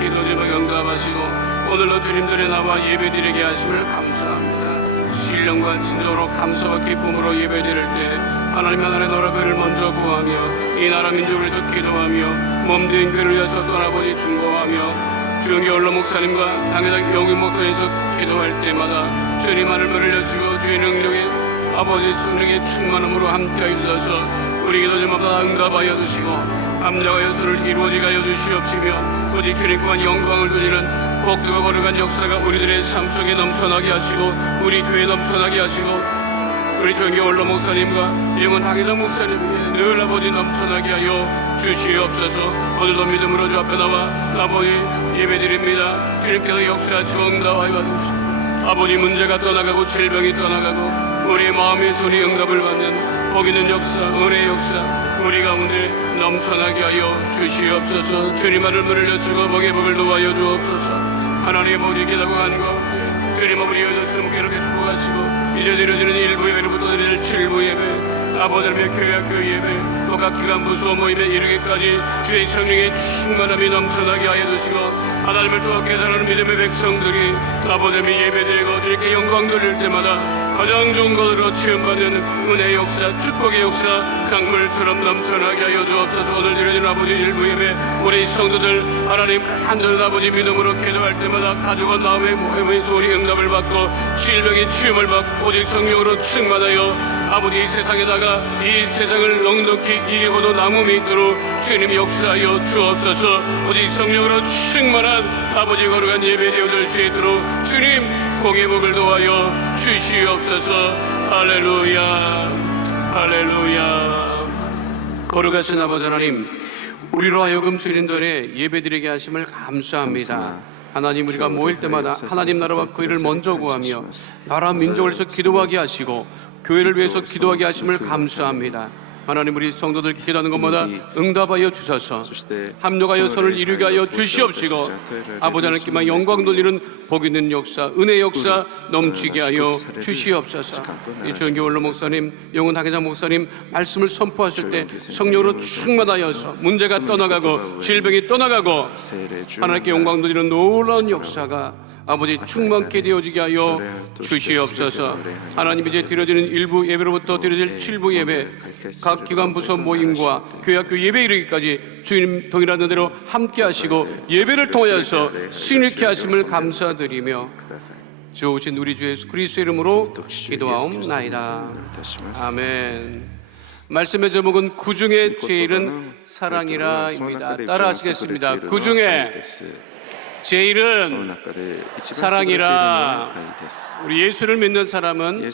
기도 제목 응답하시고 오늘도 주님들의 나와 예배드리게 하심을 감사합니다. 신령과 진정으로 감사와 기쁨으로 예배드릴 때 하나님 하나님의 나라를 먼저 구하며 이 나라 민족을 위해서 기도하며 몸된 교회를 위해서 떠나보니 중보하며 주영기 언로 목사님과 당회장 영규 목사님께서 기도할 때마다 주님 하늘을 흘려주고 주의 능력에 아버지 성령의 충만함으로 함께하여 주셔서 우리 기도 제마다 응답하여 주시고 암자와 여소를 이루어지게 하여 주시옵시며 오직 주님만 영광을 돌리는 복되고 거룩한 역사가 우리들의 삶 속에 넘쳐나게 하시고 우리 교회에 넘쳐나게 하시고 우리 정기 원로 목사님과 영원 당회장 목사님에게 늘 아버지 넘쳐나게 하여 주시옵소서. 오늘도 믿음으로 주 앞에 나와 아버지 예배드립니다. 주님께서 역사하시고 응답하여 주시고 아버지 문제가 떠나가고 질병이 떠나가고 우리의 마음의 소리 응답을 받는 복 있는 역사, 은혜의 역사 우리 가운데 넘쳐나게 하여 주시옵소서. 주님 하늘 문을 여시고 복의 복을 도와여 주옵소서. 하나님의 복이 기다고 하는 가운데 주님 아버지 여덟 이렇게 축복하시고 이제 드려지는 1부 예배로부터 드릴 7부 예배 아버지의 교회학교 예배 또 각 기간 무수원 모임에 이르기까지 주의 성령의 충만함이 넘쳐나게 하여 주시고 하나님을 또 계산하는 믿음의 백성들이 아버지의 예배드리고 주님께 영광 돌릴 때마다 가장 좋은 것으로 체험받는 은혜의 역사 축복의 역사 강물처럼 넘쳐나게 하여 주옵소서. 오늘 드려진 아버지 1부 예배 우리 성도들 하나님 한절 아버지 믿음으로 기도할 때마다 가족과 마음의 모임의 소리 응답을 받고 질병의 치유를 받고 오직 성령으로 충만하여 아버지 이 세상에다가 이 세상을 넉넉히 이기고도 남음이 있도록 주님이 역사하여 주옵소서. 오직 성령으로 충만한 아버지 거룩한 예배 되어질 수 있도록 주님 복의 복을 도와여 주시옵소서. 할렐루야 할렐루야. 거룩하신 아버지 하나님 우리로 하여금 주님들의 예배드리게 하심을 감사합니다. 하나님 우리가 모일 때마다 하나님 나라와 그 일을 먼저 구하며 나라 민족을 위해서 기도하게 하시고 교회를 위해서 기도하게 하심을 감사합니다. 하나님 우리 성도들 기도하는 것마다 응답하여 주셔서 합력하여 선을 이루게 하여 주시옵시고 아버지 하나님께만 영광 돌리는 복 있는 역사 은혜의 역사 넘치게 하여 주시옵소서. 이 조영기 원로 목사님 영원 학예장 목사님 말씀을 선포하실 때 성령으로 충만하여서 문제가 떠나가고 질병이 떠나가고 하나님께 영광 돌리는 놀라운 역사가 아버지 충만케 되어지게 하여 주시옵소서. 하나님 이제 드려지는 1부 예배로부터 드려질 7부 예배 각 기관 부서 모임과 교회학교 예배 이르기까지 주님 동일한 은혜로 함께 하시고 예배를 통하여서 승리케 하심을 감사드리며 좋으신 우리 주 예수 그리스도의 이름으로 기도하옵나이다. 아멘. 말씀의 제목은 그중에 제일은 사랑이라입니다. 따라하시겠습니다. 그중에 제일은 사랑이라. 우리 예수를 믿는 사람은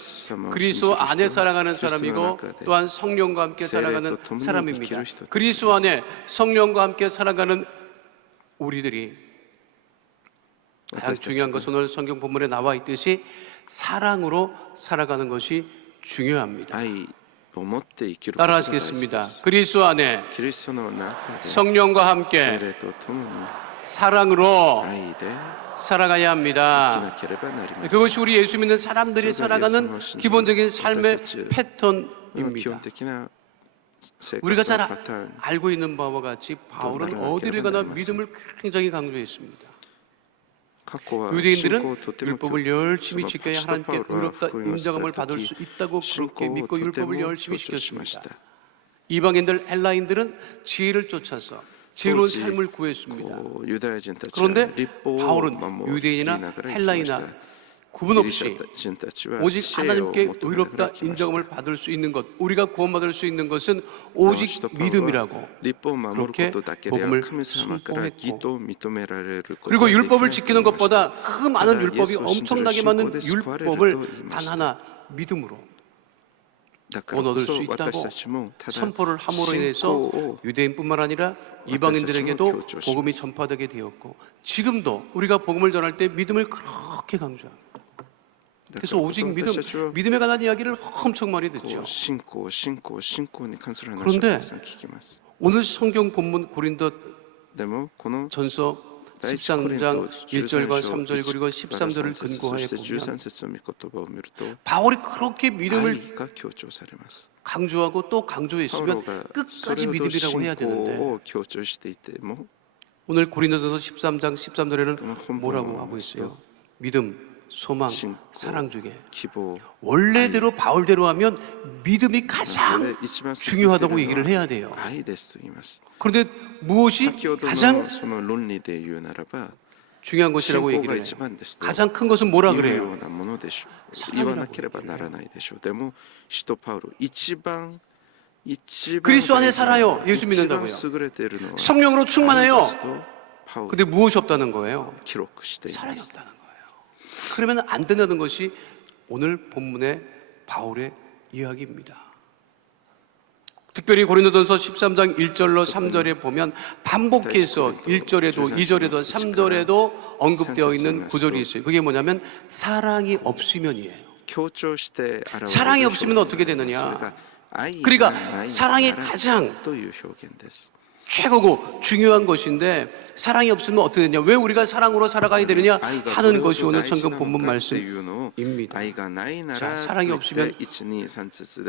그리스도 안에 살아가는 사람이고 또한 성령과 함께 살아가는 사람입니다. 그리스도 안에 성령과 함께 살아가는 우리들이 가장 중요한 것은 오늘 성경 본문에 나와 있듯이 사랑으로 살아가는 것이 중요합니다. 따라하시겠습니다. 그리스도 안에 성령과 함께 사랑으로 살아가야 합니다. 그것이 우리 예수 믿는 사람들이 살아가는 기본적인 삶의 패턴입니다. 우리가 잘 알고 있는 바와 같이 바울은 어디를 가나 믿음을 굉장히 강조했습니다. 유대인들은 율법을 열심히 지켜야 하나님께 의롭다 인정함을 받을 수 있다고 그렇게 믿고 율법을 열심히 지켰습니다. 이방인들 헬라인들은 지혜를 쫓아서 지혜로운 삶을 구했습니다. 그런데 바울은 유대인이나 헬라이나 구분 없이 오직 하나님께 의롭다 인정함을 받을 수 있는 것, 우리가 구원받을 수 있는 것은 오직 믿음이라고 그렇게 복음을 선포했고, 그리고 율법을 지키는 것보다 그 많은 율법이 엄청나게 많은 율법을 단 하나 믿음으로 얻을 수 있다고 선포를 함으로 인해서 유대인뿐만 아니라 이방인들에게도 복음이 전파되게 되었고, 지금도 우리가 복음을 전할 때 믿음을 그렇게 강조합니다. 그래서 오직 믿음에 관한 이야기를 엄청 많이 듣죠. 그런데 오늘 성경 본문 고린도 전서 13장 1절과 3절 그리고 13절을 근거하여 보면 바울이 그렇게 믿음을 강조하고 또 강조했으면 끝까지 믿음이라고 해야 되는데 오늘 고린도전서 13장 13절에는 본문을 뭐라고 하고 있어요? 믿음, 소망, 신고, 사랑 중에 기보, 원래대로 바울대로 하면 믿음이 가장 중요하다고 얘기를 해야 돼요. 愛ですと言います。 그런데 무엇이 先ほど 가장 のその論理で言うならば 중요한 것이라고 信仰 얘기를 が 해요. 一番ですと 가장 큰 것은 뭐라 いう 그래요? ようなものでしょう。言わなければならないでしょう。でも使徒パウロ一番 그리스도 안에 살아요. 예수 一番 믿는다고요. 優れているのは 성령으로 충만해요. 愛ですとパウロ 근데 무엇이 없다는 거예요? 記録していま 사랑이 す。 없다는 거예요. 그러면 안 된다는 것이 오늘 본문의 바울의 이야기입니다. 특별히 고린도전서 13장 1절로 3절에 보면 반복해서 1절에도 2절에도 3절에도 언급되어 있는 구절이 있어요. 그게 뭐냐면 사랑이 없으면이에요. 強調して現れる 사랑이 없으면 어떻게 되느냐? それが愛が 그러니까 ない 사랑이 なら 가장 という表現です。 최고고 중요한 것인데 사랑이 없으면 어떻게 되냐? 왜 우리가 사랑으로 살아가야 되느냐? 하는 것이 오늘 성경 본문 말씀입니다. 자, 사랑이 없으면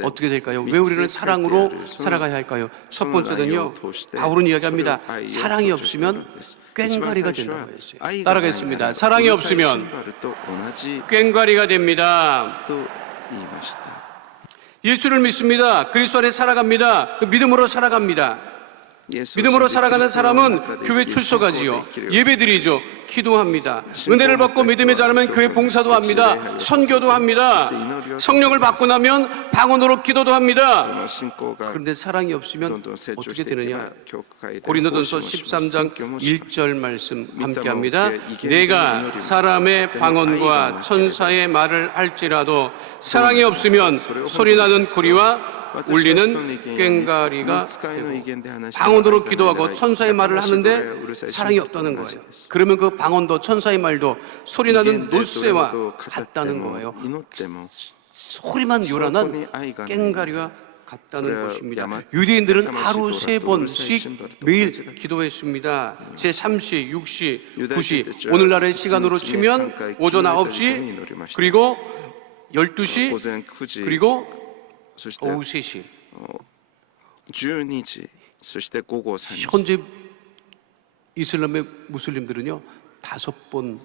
어떻게 될까요? 왜 우리는 사랑으로 살아가야 할까요? 첫 번째는요, 바울은 이야기합니다. 사랑이 없으면 꽹과리가 된다고 했어요. 따라가겠습니다. 사랑이 없으면 꽹과리가 됩니다. 예수를 믿습니다. 그리스도 안에 살아갑니다. 그 믿음으로 살아갑니다. 믿음으로 살아가는 사람은 교회 출석하지요. 예배드리죠. 기도합니다. 은혜를 받고 믿음에 자라면 교회 봉사도 합니다. 선교도 합니다. 성령을 받고 나면 방언으로 기도도 합니다. 그런데 사랑이 없으면 어떻게 되느냐? 고린도전서 13장 1절 말씀 함께합니다. 내가 사람의 방언과 천사의 말을 할지라도 사랑이 없으면 소리나는 구리와 울리는 꽹과리가 되고 방언으로 기도하고 천사의 말을 하는데 사랑이 없다는 거예요. 그러면 그 방언도 천사의 말도 소리나는 노새와 같다는 거예요. 소리만 요란한 꽹과리가 같다는 것입니다. 유대인들은 하루 3번씩 매일 기도했습니다. 제3시, 6시, 9시 오늘날의 시간으로 치면 오전 9시 그리고 12시 그리고 오후 3시 12時そして午後3時 현재 이슬람의 무슬림들은요 5번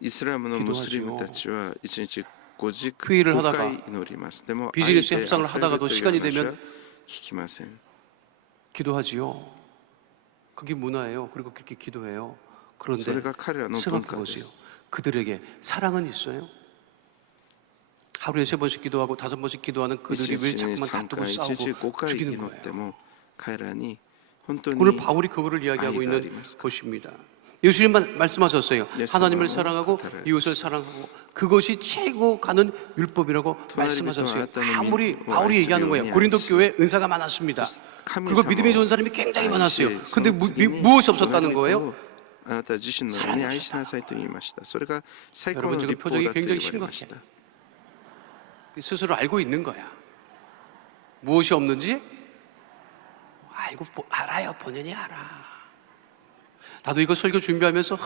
イスラムのムスリムたちは1日5時 회의를 5 하다가 回祈ります。でも 비즈니스 협상을 하다가도 시간이 되면 聞きません。 기도하지요. 그게 문화예요. 그리고 그렇게 기도해요. そ 그런데 れが彼らの文 생각해 化で 보세요. す。 그들에게 사랑은 있어요? 하루에 3번씩 기도하고 5번씩 기도하는 1 그들이 왜 日に 자꾸만 3 다투고 回1日 5 싸우고 回 죽이는 祈って 거예요. も彼らに本当に 오늘 바울이 그거를 이야기하고 있는 것입니다. 예수님 말씀하셨어요. 하나님을 사랑하고 이웃을 사랑하고 그것이 최고 가는 율법이라고 말씀하셨어요. 아무리 바울이 얘기하는 거예요. 고린도 교회에 은사가 많았습니다. 그거 믿음이 좋은 사람이 굉장히 많았어요. 근데 무엇이 없었다는 거예요? あなた自身のように愛しなさいと言いました。それが最高の 여러분 지금 立法 표정이 だと言わ 굉장히 れました。 스스로 알고 있는 거야. 무엇이 없는지 알아요. 본인이 알아. 나도 이거 설교 준비하면서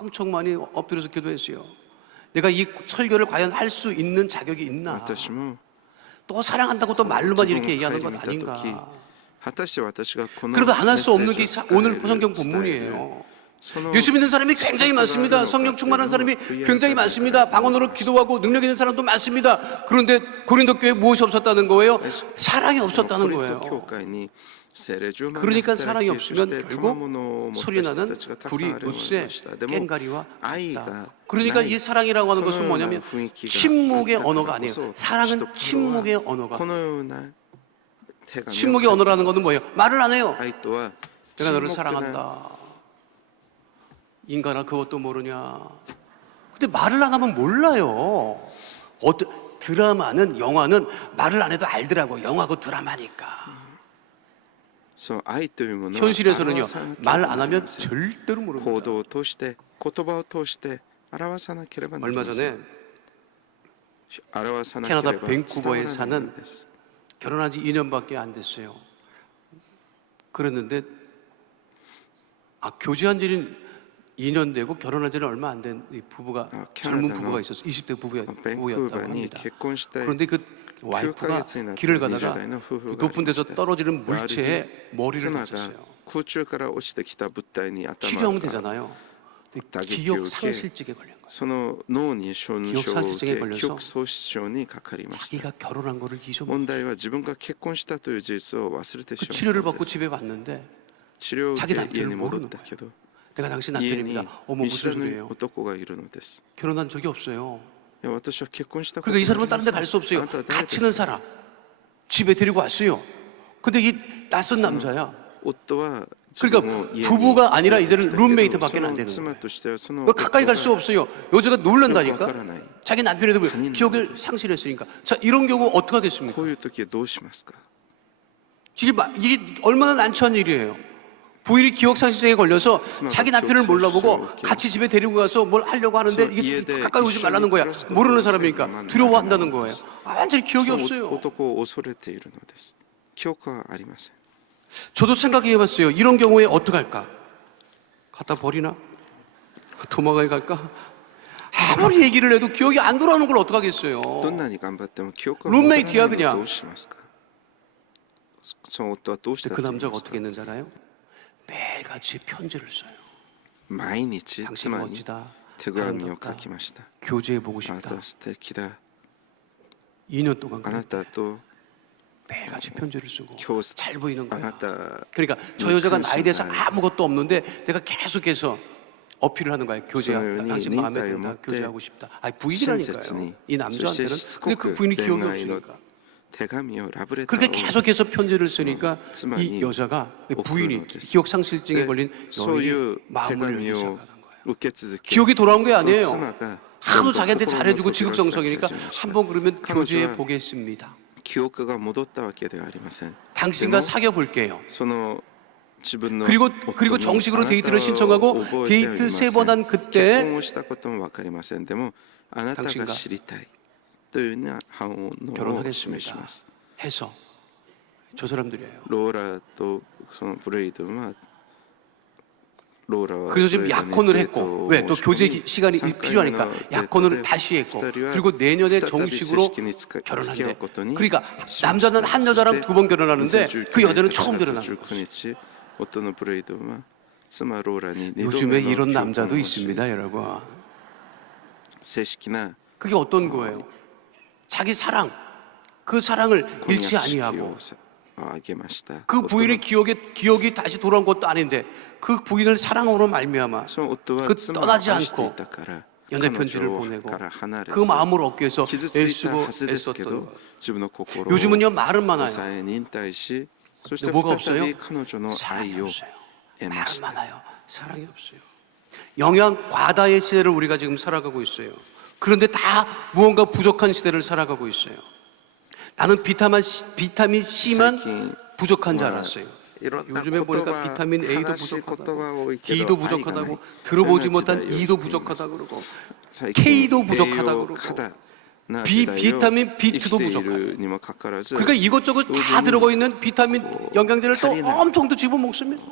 엄청 많이 엎드려서 기도했어요. 내가 이 설교를 과연 할 수 있는 자격이 있나? 私も 또 사랑한다고 또 말로만 이렇게 얘기하는 건 아닌가? 果たして私がこの 그래도 안 할 수 없는 게 メッセージを 오늘 伝える 성경 伝える 본문이에요. その 예수 믿는 사람이 굉장히 많습니다. 성령 충만한 사람이 굉장히 많습니다. 방언으로 기도하고 능력 있는 사람도 많습니다. 그런데 고린도 교회에 무엇이 없었다는 거예요? 사랑이 없었다는 コリント 거예요. 教会に聖霊充満な 그러니까 働 사랑이 きそし 없으면 て 결국 賜物を持った人 소리나는 たちがたくさ 구리, んあるようになり 노새, ました。でも 꽹과리와 愛 같다. が 그러니까 ない 이 사랑이라고 하는 것은 そのような 뭐냐면 雰囲気が 침묵의 あったから 언어가 こ 아니에요. そ 사랑은 使徒パウロは 침묵의 언어가 このような手紙を 침묵의 언어라는 것은 뭐예요? 말을 안 해요. 愛とは 내가 너를 沈黙な 사랑한다. 인간아 그것도 모르냐. 근데 말을 안 하면 몰라요. 드라마는 영화는 말을 안 해도 알더라고. 영화고 드라마니까. その愛というものは 현실에서는요 表さなけれ 말 ば 안 なり 하면 ません。 절대로 行 모릅니다. 動を通して言葉を通して表さなければなり 얼마 ません。 전에 表さなければ 캐나다 伝わ 밴쿠버에 らない 사는 のです。 결혼한 지 2년밖에 안 됐어요. 그랬는데 교제한 지는 2년 되고 결혼한 지는 얼마 안 된 부부가 젊은 캐나다는 부부가 있었어요. 20대 부부였다고 バンクーバーに 합니다. 結婚した 그런데 그 9 와이프가 ヶ月になった 길을 20 가다가 代の夫婦があり 높은 ま 데서 して 떨어지는 물체에 머리를 妻が 다쳤어요. 空中から落ちてきた物体に頭 치료하면 が 되잖아요. 근데打撃 기억 を受け 상실증에 걸린 거예요. その脳に損傷を受 기억상실증에 け 걸려서 記憶喪失症にかかりました 자기가 결혼한 거를 잊어먹고 問題は自分が結婚したという事実を忘れて 그 しま 치료를 ったの 받고 です 집에 왔는데 治療を受 자기 け 남편을 家に戻っ 모르는 たけど 내가 당신 家に 남편입니다. 어머 見知 무슨 らぬ 소리예요? 男がいるのです 결혼한 적이 없어요. いや私は結婚したこと 그러니까 이 があ 사람은 りま 다른 せ 데 ん 갈 수 없어요. あなたは誰です 갇히는 か 사람 집에 데리고 왔어요. 근데 이 낯선 남자야. 夫は自分を 그러니까 家に 부부가 아니라 連れてきたけ 이제는 ど 룸메이트밖에 そ 안 の 되는 妻 거예요. としてはその 그 가까이 갈 수 없어요. 여자가 놀란다니까. 요 자기 남편에 대해 다닌 기억을 거예요. 상실했으니까. 자, 이런 경우 어떻게 하겠습니까? こういう時はどうしますか 이게 얼마나 난처한 일이에요. 부인이 기억 상실증에 걸려서 자기 남편을 몰라보고 같이 집에 데리고 가서 뭘 하려고 하는데 이게 가까이 오지 말라는 거야. 모르는 사람이니까 두려워한다는 거예요. 완전히 기억이 その 없어요. 男を恐れているのです記憶はありません 저도 생각해봤어요. 이런 경우에 어떻게 할까? 갖다 버리나? 도망을 갈까? 아무리 얘기를 해도 기억이 안 돌아오는 걸 어떡하겠어요. どんなに頑張っても記憶が戻らない 룸메이트야 の 그냥. どうしますかその夫はどうした 근데 と 그 思いま 남자가 す 어떻게 か 했는지 알아요? 매일같이 편지를 써요. 毎日 당신 妻に 멋지다. 手紙を書きました 교제해보고 あなた 싶다. は素敵だ 2년 동안 あな 그랬대. たと 매일같이 편지를 쓰고 교사 잘 보이는 あ 거야. なた 그러니까 저 여자가 큰 나에 대해서 신발. 아무것도 없는데 내가 계속해서 어필을 하는 거야. 교제야. 소연이 당신 마음에 닌타요 든다. 못해 교제하고 싶다. 아니 부인이라니까요. 신세스니. 이 남자한테는. 소시 근데 그 시코크 부인이 기억이 恋愛の 없으니까. 手紙をラブレタ 그렇게 ーを 계속해서 편지를 쓰니까妻 이 に 여자가送る 부인이 のです 기억 상실증에 で 걸린 そうい 여인이 う手 마음을 紙 열기 を 시작하는 거예요. 受け続け 기억이 돌아온 게 その 아니에요. 妻が 하도 자기한테 心の 잘해주고 扉を開き始め 지극정성이니까 ました 한번 그러면彼女は 교제해 보겠습니다. 記憶が戻ったわけではありません 당신과 でも 사귀어 볼게요. その自分の 그리고 夫に 정식으로 あなたを 데이트를 신청하고 覚えてはいま 데이트 せん 3번 한 結 그때 婚をしたことも分かりませんでもあなたが 당신과 知りたいというような反応を示し 결혼하겠습니다. ます 해서 저 사람들이에요. ローラとそのブレイドンはローラは 그래서 지금 ブレイドンに 약혼을 デート 했고 を 왜 또 申し込み 교제 시간이 3回目の 필요하니까 デートで 약혼을 다시 했고 二人は 그리고 내년에 再び 정식으로 正式に付き合う 결혼한대. ことに 그러니까 しました 남자는 한 여자랑 そして 두 번 결혼하는데 그 2019 여자는 年 처음 8月 결혼하는 19 거죠. 日夫のブレイドンは妻ローラに2度 요즘에 目の 이런 結婚 남자도 をし 있습니다, 여러분. 正式な 그게 어떤 거예요? 자기 사랑, 그 사랑을 婚 잃지 約式 아니하고 をあげました 그 부인의 기억이 다시 돌아온 것도 아닌데 그 부인을 사랑으로 말미암아 その夫は 그 妻を 떠나지 愛してい 않고 たから 연애 彼 편지를 女 보내고 から離れ 그 ず 마음을 얻기 위해서 傷ついた 애쓰고 はずですけ 애썼던 ど 거예요. 自分の心を 요즘은요 말은 많아요. 抑え忍耐しそして 뭐가 再 없어요? び彼女の 사랑이 愛を 없어요. 得ま 말은 した 많아요. 사랑이 없어요. 영양 과다의 시대를 우리가 지금 살아가고 있어요. 그런데 다 무언가 부족한 시대를 살아가고 있어요. 나는 비타민 C만 最近 부족한 줄 まあ 알았어요. いろんな 요즘에 言 보니까 葉 비타민 A도 悲しい言葉 부족하다고 は多いけど D도 愛がない 부족하다고 들어보지 そんな時代 못한 を E도 生きています 부족하다고 그러고 最 K도 近 부족하다고 栄養 그러고 過多な B 時代を 비타민 生 B2도 きてい 부족하고 るにもかかわらず 그러니까 이것저것 다 요즘은 들어가 있는 비타민 영양제를 또 탈이나- 엄청 또 집어먹습니다.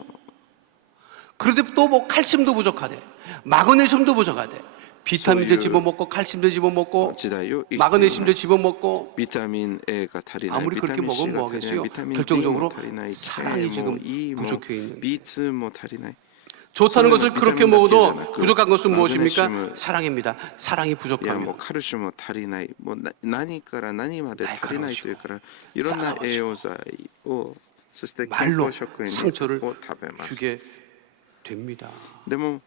그런데 또 뭐 칼슘도 부족하대. 마그네슘도 부족하대. 비타민제 소유- 집어먹고 칼슘제 집어먹고 時代を生きていま 마그네슘제 す 집어먹고 ビタミン A が足りない 아무리 ビタ 그렇게 ミン C 먹으면 が足りない 뭐하겠어요? ビタミン D 결정적으로 も足りない 사랑이 K も 지금 E も 부족해 있는 B2 も足りない 좋다는 소유는 것을 그렇게 비타민 먹어도 닭이잖아. 그 부족한 것은 무엇입니까? 마그네슘은- 사랑입니다. 사랑이 いやもう 부족하면 カルシウムも足りないもう何から何まで足りないというからいろんな 싸가지고 栄養剤をそして健 말로 康食品 상처를 を食べます 주게 됩니다. でも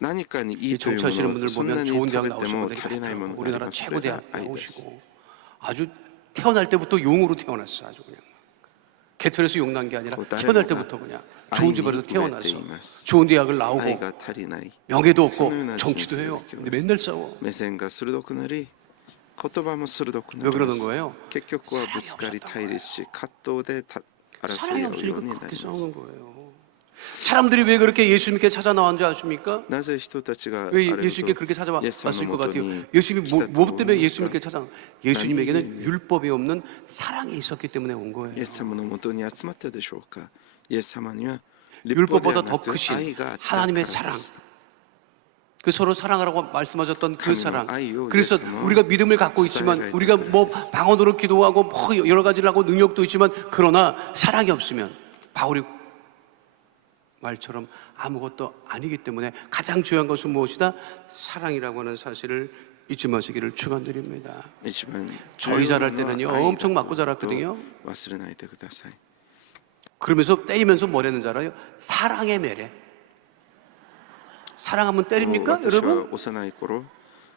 何かにい 이 いという 정치하시는 もの 분들 をそんな 보면 に 좋은 食 대학 べて 나오신 も 분들이 足りないもの 많더라고요. があり 우리나라 ますそ 최고 れ 대학 が愛です 나오시고 아주 태어날 때부터 용으로 태어났어. 아주 그냥 개털에서 용 난 게 아니라 그 딸의 태어날 뭐가 때부터 그냥 좋은 집에서 아이니 태어나서 왜 때이마스. 좋은 대학을 나오고 愛が足りない 명예도 없고 소유나 정치도 진실을 해요. 키우면서. 근데 맨날 싸워. 目線が鋭くなり言葉も鋭くな 왜 りま 그러는 す 거예요? 結局はぶつかり対立し葛藤で争 사랑이 い合うよ 없으니까 うにな 그렇게 ります 싸우는 거예요. 사람들이 왜 그렇게 예수님께 찾아 나왔는지 아십니까? なぜ人たちが 왜 あれ 예수님께 と 그렇게 찾아왔을 예수님의 것 같아요? 모토니 예수님이 뭐 기다렸다고 때문에 봅니까? 예수님께 찾아? 예수님에게는 아니, 율법이 없는 사랑이 있었기 때문에 온 イ 거예요. エス様のもとに集まったでしょうかイエス様には 율법보다 立 더 法ではなく 크신 愛があったから 하나님의 で 사랑. す 그 서로 사랑하라고 말씀하셨던 그 하나님의 사랑. 아이요, 그래서 예수는 우리가 믿음을 갖고 있지만 사이가 우리가 있다 뭐 그랬어요. 방언으로 기도하고 뭐 여러 가지를 하고 능력도 있지만 그러나 사랑이 없으면 바울이 말처럼 아무것도 아니기 때문에 가장 중요한 것은 무엇이다? 사랑이라고 하는 사실을 잊지 마시기를 축원드립니다. 一番 저희 자랄 때는요 重要なのは愛 엄청 だ 맞고 と 자랐거든요. 忘れないでください。 그러면서 때리면서 뭐라는 줄 알아요? 사랑의 매래. 사랑하면 때립니까 私は 여러분? 幼い頃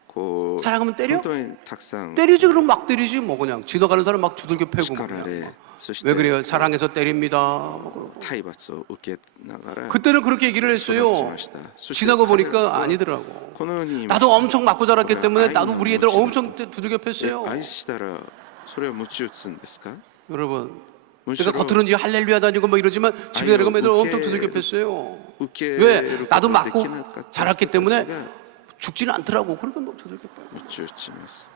こう 사랑하면 때려? 本当にたくさん 때리지 그럼 막 때리지 뭐 그냥 지나가는 사람 막 두들겨 패고 뭐 叱ら 그냥 れ 막. そして 왜 그래요? 사랑해서 때립니다. 뭐 그러고. 体罰を受けながら 그때는 그렇게 얘기를 育ち 했어요. ました。そして 지나고 彼 보니까 は 아니더라고. このように言いました 나도 엄청 맞고 자랐기 때문에 아이는 나도 우리 애들 무엇이다. 엄청 두들겨 え 팼어요. 愛したらそれは鞭打つんですか？ 여러분, むし 내가 ろ 겉으로는 할렐루야 다니고 뭐 이러지만 집에 들어가면 애들 엄청 두들겨 팼어요. 受け 왜? る 나도 ことができ 맞고 なかった 자랐기 人たち 때문에 が 죽지는 않더라고. 그러니까 뭐 두들겨 패고. 鞭打ちます。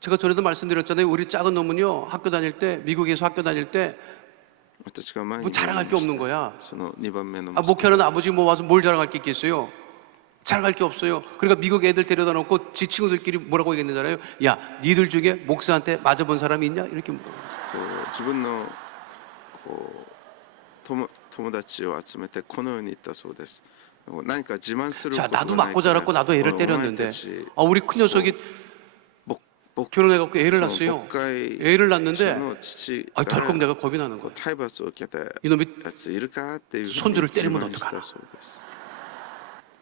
제가 전에도 말씀드렸잖아요. 우리 작은 놈은요 학교 다닐 때 미국에서 학교 다닐 때 私が前 뭐 に 자랑할 게 없는 거야. その2番目の 아, 목회하는 아버지 뭐 와서 뭘 자랑할 게 있겠어요? 자랑할 게 없어요. 그러니까 미국 애들 데려다 놓고 지 친구들끼리 뭐라고 얘기했는잖아요. 야, 니들 중에 목사한테 맞아본 사람이 있냐? 이렇게 물어요. こう自分のこう友達を集めてこのように言ったそうです。何か自慢するこ 자, とが 나도 ない 맞고 から 자랐고 나도 애를 お前 때렸는데 たち 아, 우리 큰 녀석이 僕 결혼해갖고 애를 その 낳았어요. 牧会 애를 者 낳는데 の父 아, が 덜컥 내가 겁이 나는 こう 거예요. 体罰を受けた 이놈이 やついるかっていうふうに 손주를 自 때리면 慢し 어떡하나. たそうです。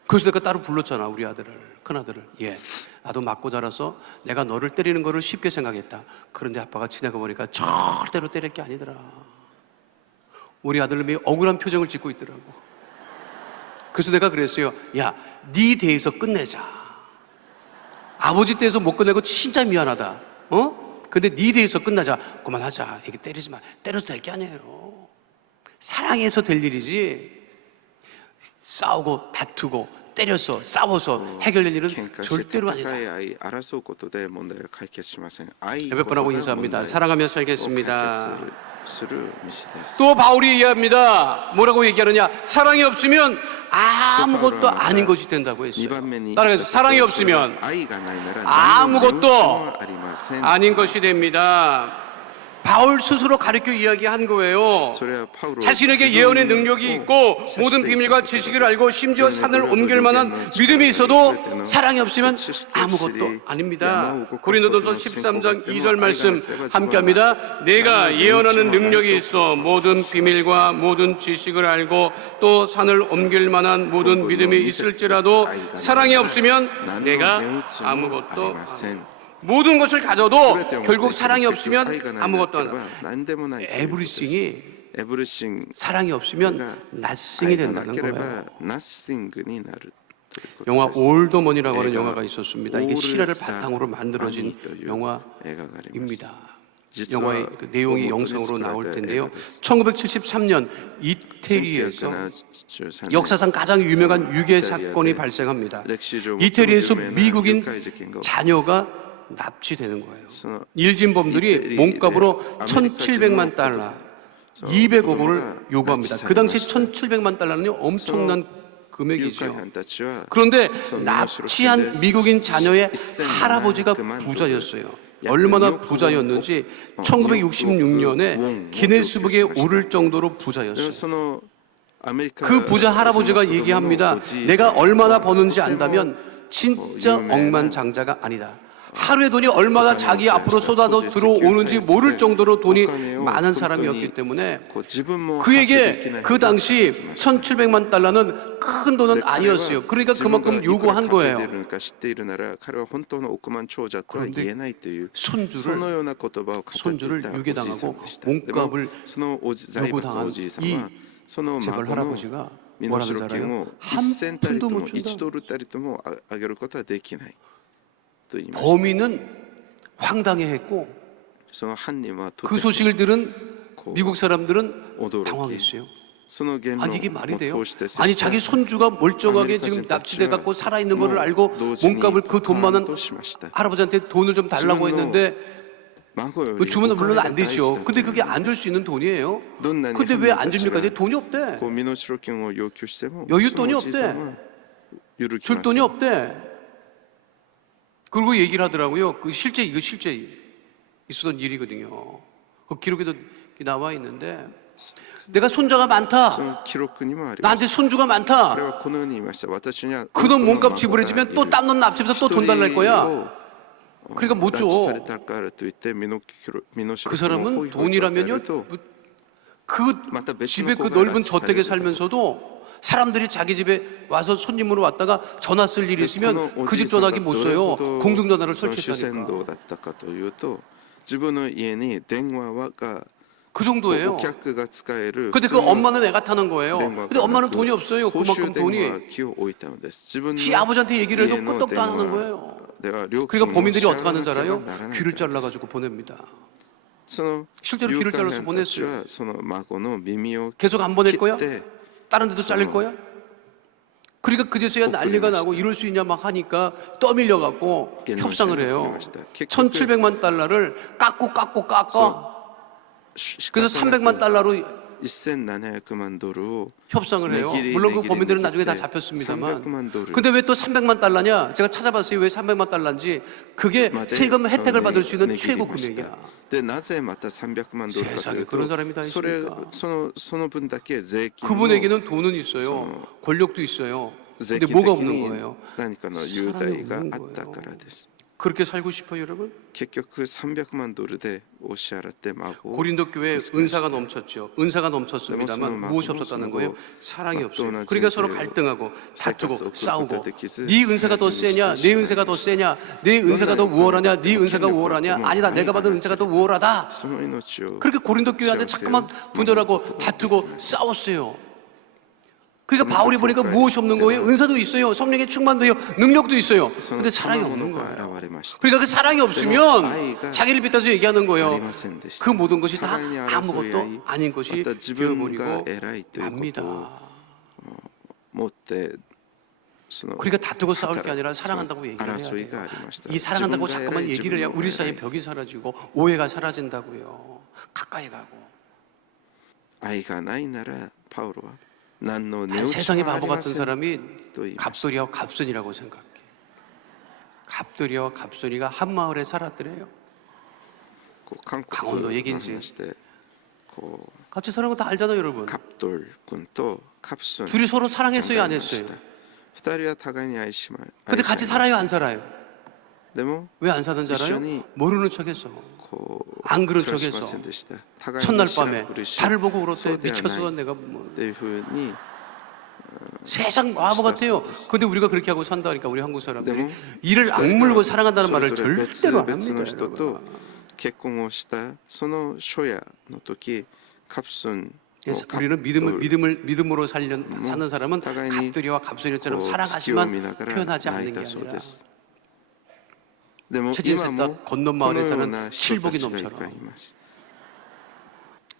그래서 내가 따로 불렀잖아, 우리 아들을, 큰 아들을. 예, 나도 맞고 자라서 내가 너를 때리는 거를 쉽게 생각했다. 그런데 아빠가 지나가 보니까 절대로 때릴 게 아니더라. 우리 아들은 매우 억울한 표정을 짓고 있더라고. 그래서 내가 그랬어요. 야, 네 대에서 끝내자. 아버지 대에서 못 끝내고 진짜 미안하다. 어? 근데 네 대에서 끝나자. 그만하자. 이게 때리지 마. 때려도 될 게 아니에요. 사랑해서 될 일이지. 싸우고 다투고 때려서 싸워서 해결될 일은 喧嘩して 절대로 戦 아니다. い合い争うことで問題は解決しません。愛 몇 こ 번 そ 하고 が 인사합니다. 問題 사랑하며 を 살겠습니다. 解決する道です。 또 바울이 얘기합니다. 뭐라고 얘기하느냐? 사랑이 없으면 아무것도 아닌 것이 된다고 2 했어요. 番目に 따라서 사랑이 없으면 愛がないなら 아무것도 何の値打ちもありません。 아닌 것이 됩니다. 바울 스스로 가르쳐 이야기한 거예요. それはパウロ 자신에게 예언의 능력이 있고 모든 비밀과 지식을 알고 심지어 산을 옮길 만한 믿음이 있어도 사랑이 없으면 아무것도 아닙니다. 고린도전서 13장 2절 말씀 함께합니다. 내가 예언하는 능력이 있어 모든 비밀과 모든 지식을 알고 또 산을 옮길 만한 모든 믿음이 있을지라도 사랑이 없으면 내가 아무것도 모든 것을 가져도 결국 사랑이 없으면 아무것도 안 해. 에브리싱이 에브리싱 사랑이 없으면 나싱이 된다는 거예요. ナッシングになるということ 영화 です。 올드머니라고 하는 애가 영화가 있었습니다. 이게 실화를 바탕으로 만들어진 映画があります。 영화입니다. 実は 영화의 그 내용이 本当に 영상으로 作られた 나올 텐데요. 映画です 1973년 이태리에서 1973年 역사상 가장 유명한 유괴 사건이 발생합니다. 歴史上 이태리에서 最も有名な 미국인 誘拐事件が起きます 자녀가 납치되는 거예요. その 일진범들이 이태리 몸값으로 네, 1,700만 달러, 200억 원을 요구합니다. 그 당시 1,700만 달러는요 엄청난 금액이죠. 誘拐犯たちは 그런데 その 납치한 미국인 자녀의 1000만 할아버지가 그만 부자였어요. 약 얼마나 2억 부자였는지 원, 1966년에 원, 기네스북에 원, 오를 정도로 부자였어요. そのアメリカ 그 부자 할아버지가 その子供の 얘기합니다. おじいさん 내가 얼마나 버는지 とても 안다면 진짜 유명한 억만장자가 아니다. 하루에 돈이 얼마나 자기 어떤 앞으로 쏟아져 어떤 들어오는지 어떤 모를 정도로 돈이 어떤 많은 어떤 사람이었기 어떤 때문에 こう自分も 그에게 그 당시 1,700만 달러는 큰 돈은 아니었어요. 그러니까 그만큼 요구한 거예요. 自分がいくら稼いでいるのか知っているなら彼は本当の億万長者とは言えないというその 손주를 ような言葉を語っていたおじいさん 유괴당하고 でした。でも 몸값을 その財閥おじいさん 요구당한 はその 재벌 孫の 할아버지가 身 뭐라는 代 줄 金 알아요? を 한 1000たりと 푼도 も 못 준다. 1ドルたりともあげることはできないと言いました。 범인은 황당해했고 その犯人はと 그 ても 소식을 들은 미국 사람들은 驚き 당황했어요. その言論 아니 이게 말이 を 돼요? 通して接 아니 した 자기 손주가 멀쩡하게 아메리카 지금 진짜 납치돼 갖고 살아 있는 뭐 거를 알고 노진이 몸값을 그 돈 많은 북한도 심하시다. 할아버지한테 돈을 좀 달라고 지금도 했는데孫よ 그 り 주면 お 물론 金が 안 大 되죠. 事だ 근데 と 그게 안 줄 수 있는 돈이에요. どんなに 근데 왜 犯 안 人たち 줍니까? が 내 돈이 없대. こう身代金を要求しても 여유 その 돈이 おじいさん 없대. は揺るぎ 줄 ませ 돈이 ん。 없대. 그리고 얘기를 하더라고요. 그 실제 있었던 일이거든요. 그 기록에도 나와 있는데 내가 손자가 そ 많다. の記録にもありま 나한테 す。 손주가 彼 많다. はこのように言いました。私には 그돈 この 몸값 孫 지불해주면 が 또 いる。 땀 넣는 앞집에서 또 돈 달랄 一人 거야. を 그러니까 못 拉 줘. 致されたからといって身代 그 사람은 돈이라면요. と 그 また別 집에 の 그 子が拉 넓은 致され 저택에 るだろう。 살면서도 사람들이 자기 집에 와서 손님으로 왔다가 전화 쓸 일이 こ 있으면 のお 그 じ 집 いさんが 전화기 ど 못 れ 써요. ほど 공중전화를 その主戦道 설치했다니까. だったかというと、自分の家に電話が 그 お 정도예요. 客が使える 근데 그 普通の 엄마는 애가 타는 거예요. 電話 근데 엄마는 돈이 없어요. 公衆 그만큼 電 돈이. 話機を置いたのです。自分の 시 아버지한테 얘기를 해도 家の 끄떡도 電 안 하는 話 거예요. では料 그러니까 金を 범인들이 支 어떻게 払わ 하는 な 줄 ければ 알아요? ならない 귀를 からです。 잘라가지고 보냅니다. その 실제로 誘 귀를 拐 잘라서 犯たち 보냈어요. はその孫の耳を 계속 안 切 보낼 っ 거야? て 다른 데도 잘릴 거야? 그러니까 그제서야 난리가 나고 이럴 수 있냐 막 하니까 떠밀려 갖고 협상을 해요. 1,700만 달러를 깎고 깎아. 그래서 300만 달러로 1700만 달러 협상을 해요. 물론 그 범인들은 나중에 다 잡혔습니다만. 300만 달러. 근데 왜 또 300만 달러냐? 제가 찾아봤어요. 왜 300만 달러인지. 그게 세금 혜택을 받을 수 있는 최고 금액이야. でなぜまた300万ドルかという 세상에 그런 사람이 と 다 それ 있습니까? その分だけ税金を 그분에게는 돈은 있어요. 권력도 있어요. 税 근데 金 뭐가 的 없는 に 거예요? 何かの優待があったからです。 그렇게 살고 싶어요, 여러분? 結局300万ドルでお支払って孫を 고린도 교회에 은사가 넘쳤죠. 은사가 넘쳤습니다만 네, 무엇이 뭐, 없었다는 뭐, 거예요? 사랑이 없어요. 어떤 그러니까 서로 인생을 갈등하고 다투고 살면서 싸우고 그때 기스 네 은사가 더 세냐? 내 은사가 더 세냐? 내 은사가 더 우월하냐? 네 은사가 우월하냐? 아니다. 내가 받은 은사가 더 우월하다. その命を 그렇게 고린도 교회한테 자꾸만 분열하고 다투고 싸웠어요. 그러니까 바울이 보니까 무엇이 없는 거예요? 은사도 있어요. 성령의 충만도 있어요. 능력도 있어요. 근데 사랑이 없는 거예요. 그러니까 그 사랑이 없으면 자기를 빗대서 얘기하는 거예요. 그 모든 것이 다 아무것도 아닌 것이 되어버리고 맙니다. 持って 그러니까 다투고 싸울 게 아니라 사랑한다고 얘기를 해야 돼요. 이 사랑한다고 자꾸만 얘기를 해야 우리 사이에 벽이 사라지고 오해가 사라진다고요. 가까이 가고. 愛がないならパウロは何の 난 値打ち 세상의 もあり 바보 ま 같은 せん 사람이 と言いました。 갑돌이와 갑순이라고 생각해. 갑돌이와 갑순이가 한 마을에 살았더래요. こう韓 강원도 国 얘기인지. の話でこ 같이 사는 거 다 알잖아요, う 여러분. カプトル君とカプスン 둘이 서로 사랑했어요, 안 했어요? 二人は互いに愛しま 근데 같이 살아요, 안 살아요? でも 왜 안 사는 줄 알아요? 이션이 모르는 척했어. こう 안 그런 暮らし 척했어. ませんでした互い 첫날 にしら 밤에 ぶるし 달을 보고 そ 울었대. うでは 미쳤어, ない 내가 뭐. っていうふうに 세상 바보 같아요. 근데 우리가 그렇게 하고 산다니까 우리 한국 사람들이 네, 뭐, 이를 악물고 살아간다는 それ 말을 ぞれ別 절대로 안 々 합니다. の人と 여러분. 結婚をしたその初夜の時カプスン 그래서 우리는 믿음으로 사는 사람은互いに 갑돌이와 갑순이처럼 こう月を見 살아가지만 ながら 표현하지 泣 않는 い 게 たそう 아니라 ですでも 최진 今も 셋다 건넌 この 마을에 よう 사는 な人た 칠복이 ちがいっ 넘처럼 ぱいいます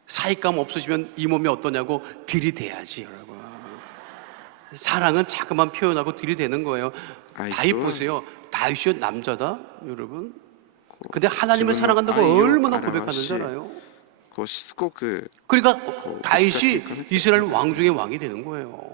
사익감 없으시면 이 몸이 어떠냐고 들이대야지 여러분. 사랑은 자꾸만 표현하고 들이대는 거예요. 아이고. 다윗 보세요. 다윗이 남자다 여러분. 근데 하나님을 지금은 사랑한다고 아이요, 얼마나 아라바시. 고백하는 줄 알아요? こうしつこく 그러니까 다윗이 이스라엘 왕 중에 왕이 되는 거예요.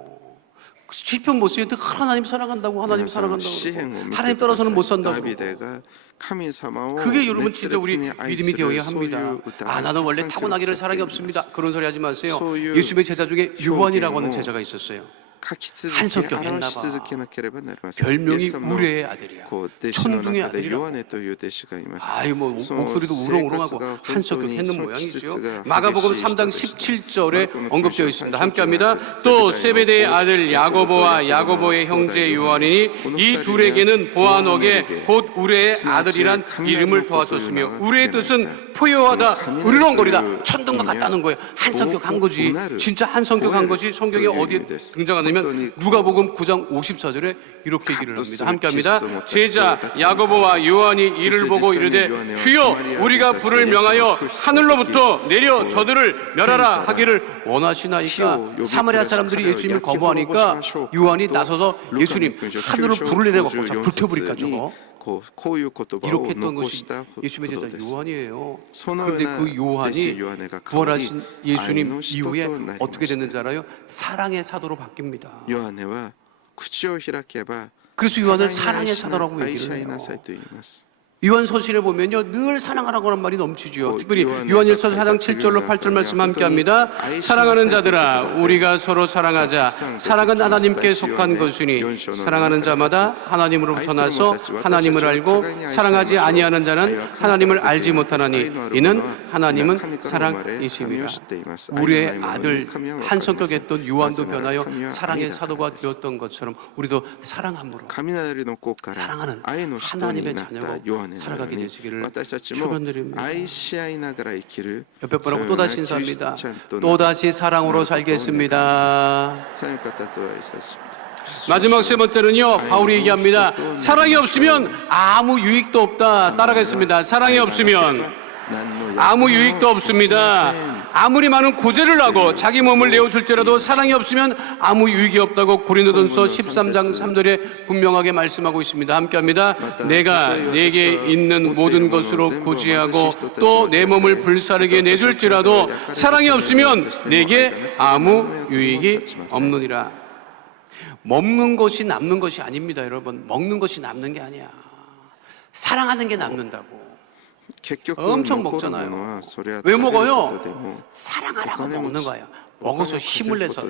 시편 보세요. 하나님 사랑한다고 하나님 皆さん 사랑한다고 詩篇を見て 하나님 くださ 떨어서는 못 い 산다고 ダビデが神様を 그게 여러분 熱 진짜 우리 烈に愛す 믿음이 る 되어야 そうい 합니다. う歌 아 が 나는 たく 원래 さん記録 타고나기를 されて 사랑이 い 없습니다. ます 그런 소리 하지 마세요. 소유 예수님의 제자 중에 유언이라고 하는 표現を 제자가 있었어요. 書き続 한 け 성격 했나 表し 봐. 続けなければなりません 별명이 イエス様の 우레의 아들이야. こう弟子の 천둥의 中で 아들이라고. ヨハネという弟子がいます 아이 뭐 その 목소리도 生 우렁우렁하고 活が 한 本当 성격 に 했는 その 모양이죠. 季節が 마가복음 激しい人 3장 でした 17절에 언급되어 있습니다. 함께합니다. 세베대의 또 세베대의 아들 야고보와 야고보의 형제 요한이니 이 둘에게는 보아녹의 곧 우레의 아들이란 이름을 도하셨으며 우레의 뜻은 포효하다 으르렁거리다 천둥과 같다는 거예요. 한 성격 한 거지. 진짜 한 성격 한 것이 성경에 어디에 등장하냐면 누가복음 9장 54절에 이렇게 얘기를 합니다. 함께합니다. 제자 야고보와 요한이 이를 보고 이르되 주여 우리가 불을 명하여 하늘로부터 내려 저들을 멸하라 하기를 원하시나이까. 사마리아 사람들이 예수님을 거부하니까 요한이 나서서 예수님 하늘로 불을 내려갖고 불태워버릴까 저거. 이렇게 했던 것이 예수님의 제자 요한이에요. 그런데 그 요한이 부활하신 예수님 이후에 어떻게 됐는지 알아요? 사랑의 사도로 바뀝니다. ヨハネは口を開けば 그래서 요한을 사랑의 사도라고 愛し 얘기를 合い 해요. なさいと言います 요한서신에 보면요 늘 사랑하라고 하는 말이 넘치지요. 특별히 요한의 요한일서 4장 그 7절로 8절 말씀 함께 합니다. 아이 사랑하는 신사의 자들아 뜻대로 우리가 서로 사랑하자. 특상 사랑은 그 하나님께 그리스도의 속한 지원에 것이니 연쇼는 사랑하는 자마다 나가라. 하나님으로부터 아이스를 나서 못하지 하나님을 못하지 알고 가까이 사랑하지 아이스를 아니하는 자는 아이와 하나님을 카나다 알지 때문에 못하나니 사이노아로 이는 보나 하나님은 카미카노 말에 사랑이십니다. 카미오시테이마스. 우리의 아이노아의 아들 마음이 카미와 한 성격했던 요한도 나사나라 변하여 카미와 사랑의 아이다 사도가 카라데스. 되었던 것처럼 우리도 사랑함으로 雷の子から 사랑하는 愛の人に 하나님의 なった 자녀로 ヨハネのよ 살아가게 うに 되시기를 私たちも 축원드립니다. 愛し合いながら生きる 옆에 분하고 そういう 또다시 キリスト 인사합니다. ちゃんとな 또다시 사랑으로 なることを願います 살겠습니다. さよ方と挨拶し 마지막 세 번째는요, 바울이 얘기합니다. 사랑이 없으면 아무 유익도 없다. 따라가겠습니다. 사랑이 없으면 아무 유익도 없습니다. 아무리 많은 구제를 하고 자기 몸을 내어줄지라도 사랑이 없으면 아무 유익이 없다고 고린도전서 13장 3절에 분명하게 말씀하고 있습니다. 함께합니다. 내가 내게 있는 모든 것으로 구제하고 또 내 몸을 불사르게 내줄지라도 사랑이 없으면 내게 아무 유익이 없느니라. 먹는 것이 남는 것이 아닙니다, 여러분. 먹는 것이 남는 게 아니야. 사랑하는 게 남는다고. 엄청 먹잖아요. 왜 먹어요? 사랑하라고 먹는 거예요. 먹어서 힘을 내서